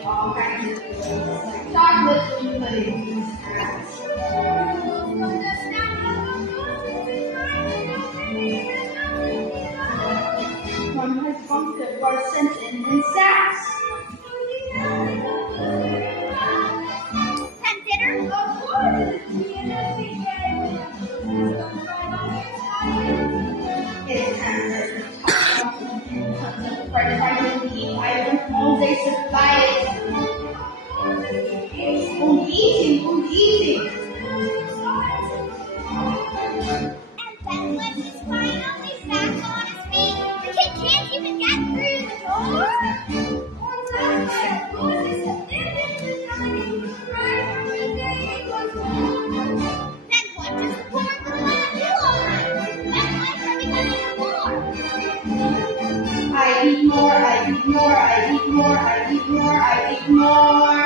eat all kinds of things, like chocolate and pudding. One has bumped it for Simpson and Sass. Consider It's time for tons of french fries to eat. I don't know they supply it. Eating. and then when he's finally back on his feet, the kid can't even get through the door. Then what does the poor little man do all night? That lights everybody in the floor. I eat more.